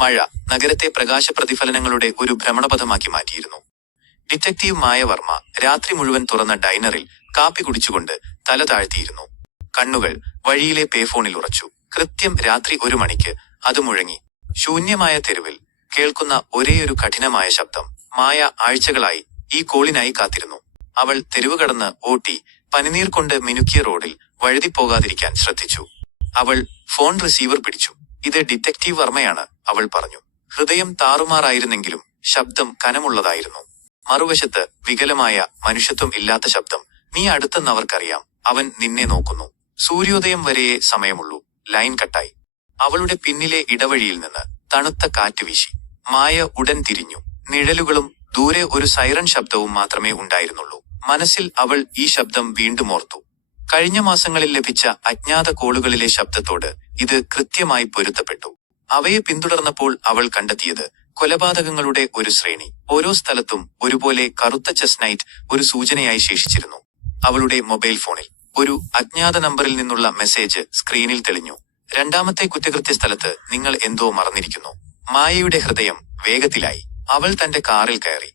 മഴ നഗരത്തെ പ്രകാശ പ്രതിഫലനങ്ങളുടെ ഒരു ഭ്രമണപഥമാക്കി മാറ്റിയിരുന്നു. ഡിറ്റക്റ്റീവ് മായവർമ്മ രാത്രി മുഴുവൻ തുറന്ന ഡൈനറിൽ കാപ്പി കുടിച്ചുകൊണ്ട് തല താഴ്ത്തിയിരുന്നു. കണ്ണുകൾ വഴിയിലെ പേഫോണിൽ ഉറച്ചു. കൃത്യം രാത്രി ഒരു മണിക്ക് അത് മുഴങ്ങി. ശൂന്യമായ തെരുവിൽ കേൾക്കുന്ന ഒരേയൊരു കഠിനമായ ശബ്ദം മായ ആഴ്ചകളായി ഈ കോളിനായി കാത്തിരുന്നു. അവൾ തെരുവ് കടന്ന് ഓട്ടി പനിനീർ കൊണ്ട് മിനുക്കിയ റോഡിൽ വഴുതിപ്പോകാതിരിക്കാൻ ശ്രദ്ധിച്ചു. അവൾ ഫോൺ റിസീവർ പിടിച്ചു. ഇത് ഡിറ്റക്റ്റീവ് വർമ്മയാണ് അവൾ പറഞ്ഞു. ഹൃദയം താറുമാറായിരുന്നെങ്കിലും ശബ്ദം കനമുള്ളതായിരുന്നു. മറുവശത്ത് വികലമായ മനുഷ്യത്വം ഇല്ലാത്ത ശബ്ദം നീ അടുത്തെന്നവർക്കറിയാം അവൻ നിന്നെ നോക്കുന്നു. സൂര്യോദയം വരെയേ സമയമുള്ളൂ. ലൈൻ കട്ടായി. അവളുടെ പിന്നിലെ ഇടവഴിയിൽ നിന്ന് തണുത്ത കാറ്റ് വീശി. മായ ഉടൻ തിരിഞ്ഞു. നിഴലുകളും ദൂരെ ഒരു സൈറൺ ശബ്ദവും മാത്രമേ ഉണ്ടായിരുന്നുള്ളൂ. മനസ്സിൽ അവൾ ഈ ശബ്ദം വീണ്ടും ഓർത്തു. കഴിഞ്ഞ മാസങ്ങളിൽ ലഭിച്ച അജ്ഞാത കോളുകളിലെ ശബ്ദത്തോട് ഇത് കൃത്യമായി പൊരുത്തപ്പെട്ടു. അവയെ പിന്തുടർന്നപ്പോൾ അവൾ കണ്ടെത്തിയത് കൊലപാതകങ്ങളുടെ ഒരു ശ്രേണി. ഓരോ സ്ഥലത്തും ഒരുപോലെ കറുത്ത ചെസ്നൈറ്റ് ഒരു സൂചനയായി ശേഷിച്ചിരുന്നു. അവളുടെ മൊബൈൽ ഫോണിൽ ഒരു അജ്ഞാത നമ്പറിൽ നിന്നുള്ള മെസ്സേജ് സ്ക്രീനിൽ തെളിഞ്ഞു. രണ്ടാമത്തെ കുറ്റകൃത്യ സ്ഥലത്ത് നിങ്ങൾ എന്തോ മറന്നിരിക്കുന്നു. മായയുടെ ഹൃദയം വേഗത്തിലായി. അവൾ തന്റെ കാറിൽ കയറി.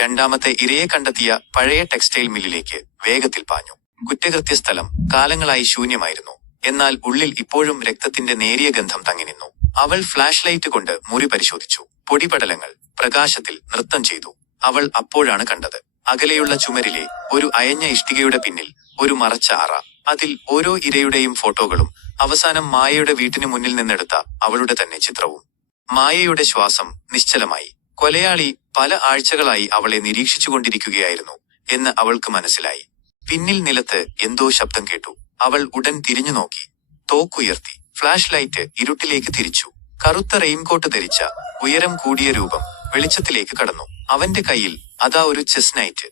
രണ്ടാമത്തെ ഇരയെ കണ്ടെത്തിയ പഴയ ടെക്സ്റ്റൈൽ മില്ലിലേക്ക് വേഗത്തിൽ പാഞ്ഞു. കുറ്റകൃത്യ സ്ഥലം കാലങ്ങളായി ശൂന്യമായിരുന്നു. എന്നാൽ ഉള്ളിൽ ഇപ്പോഴും രക്തത്തിന്റെ നേരിയ ഗന്ധം തങ്ങി നിന്നു അവൾ ഫ്ലാഷ് ലൈറ്റ് കൊണ്ട് മുറി പരിശോധിച്ചു. പൊടിപടലങ്ങൾ പ്രകാശത്തിൽ നൃത്തം ചെയ്തു. അവൾ അപ്പോഴാണ് കണ്ടത്. അകലെയുള്ള ചുമരിലെ ഒരു അയഞ്ഞ ഇഷ്ടികയുടെ പിന്നിൽ ഒരു മറച്ച അറ. അതിൽ ഓരോ ഇരയുടെയും ഫോട്ടോകളും അവസാനം മായയുടെ വീട്ടിനു മുന്നിൽ നിന്നെടുത്ത അവളുടെ തന്നെ ചിത്രവും. മായയുടെ ശ്വാസം നിശ്ചലമായി. കൊലയാളി പല ആഴ്ചകളായി അവളെ നിരീക്ഷിച്ചുകൊണ്ടിരിക്കുകയായിരുന്നു എന്ന് അവൾക്ക് മനസ്സിലായി. പിന്നിൽ നിലത്ത് എന്തോ ശബ്ദം കേട്ടു. അവൾ ഉടൻ തിരിഞ്ഞു നോക്കി. തോക്കുയർത്തി. ഫ്ലാഷ് ലൈറ്റ് ഇരുട്ടിലേക്ക് തിരിച്ചു. കറുത്ത റെയിൻകോട്ട് ധരിച്ച ഉയരം കൂടിയ രൂപം വെളിച്ചത്തിലേക്ക് കടന്നു. അവന്റെ കയ്യിൽ അതാ ഒരു ചെസ് നൈറ്റ്.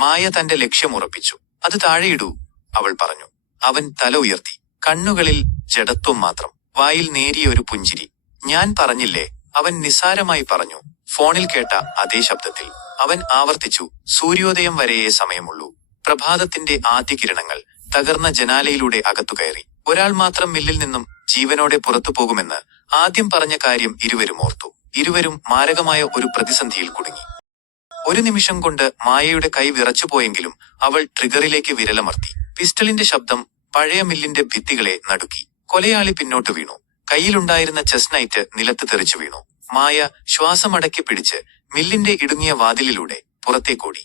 മായ തന്റെ ലക്ഷ്യം ഉറപ്പിച്ചു. അത് താഴെയിടൂ അവൾ പറഞ്ഞു. അവൻ തല ഉയർത്തി. കണ്ണുകളിൽ ജഡത്വം മാത്രം. വായിൽ നേരിയ ഒരു പുഞ്ചിരി. ഞാൻ പറഞ്ഞില്ലേ അവൻ നിസ്സാരമായി പറഞ്ഞു. ഫോണിൽ കേട്ട അതേ ശബ്ദത്തിൽ. അവൻ ആവർത്തിച്ചു. സൂര്യോദയം വരെയേ സമയമുള്ളൂ. പ്രഭാതത്തിന്റെ ആദ്യ കിരണങ്ങൾ തകർന്ന ജനാലയിലൂടെ അകത്തു കയറി. ഒരാൾ മാത്രം മില്ലിൽ നിന്നും ജീവനോടെ പുറത്തു പോകുമെന്ന് ആദ്യം പറഞ്ഞ കാര്യം ഇരുവരും ഓർത്തു. ഇരുവരും മാരകമായ ഒരു പ്രതിസന്ധിയിൽ കുടുങ്ങി. ഒരു നിമിഷം കൊണ്ട് മായയുടെ കൈ വിറച്ചുപോയെങ്കിലും അവൾ ട്രിഗറിലേക്ക് വിരലമർത്തി. പിസ്റ്റളിന്റെ ശബ്ദം പഴയ മില്ലിന്റെ ഭിത്തികളെ നടുക്കി. കൊലയാളി പിന്നോട്ട് വീണു. കയ്യിലുണ്ടായിരുന്ന ചെസ്നൈറ്റ് നിലത്ത് തെറിച്ചു വീണു. മായ ശ്വാസമടക്കി പിടിച്ച് മില്ലിന്റെ ഇടുങ്ങിയ വാതിലിലൂടെ പുറത്തേക്കോടി.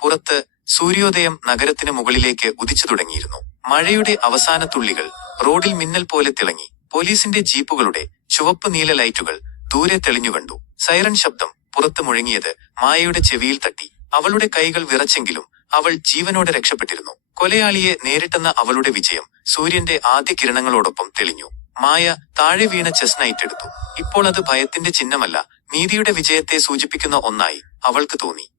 പുറത്ത് സൂര്യോദയം നഗരത്തിന് മുകളിലേക്ക് ഉദിച്ചു തുടങ്ങിയിരുന്നു. മഴയുടെ അവസാന തുള്ളികൾ റോഡിൽ മിന്നൽ പോലെ തിളങ്ങി. പോലീസിന്റെ ജീപ്പുകളുടെ ചുവപ്പ് നീല ലൈറ്റുകൾ ദൂരെ തെളിഞ്ഞു കണ്ടു. സൈറൺ ശബ്ദം പുറത്ത് മുഴങ്ങിയത് മായയുടെ ചെവിയിൽ തട്ടി. അവളുടെ കൈകൾ വിറച്ചെങ്കിലും അവൾ ജീവനോടെ രക്ഷപ്പെട്ടിരുന്നു. കൊലയാളിയെ നേരിട്ടെന്ന അവളുടെ വിജയം സൂര്യന്റെ ആദ്യ കിരണങ്ങളോടൊപ്പം തെളിഞ്ഞു. മായ താഴെ വീണ ചെസ് നൈറ്റ് എടുത്തു. ഇപ്പോൾ അത് ഭയത്തിന്റെ ചിഹ്നമല്ല നീതിയുടെ വിജയത്തെ സൂചിപ്പിക്കുന്ന ഒന്നായി അവൾക്ക് തോന്നി.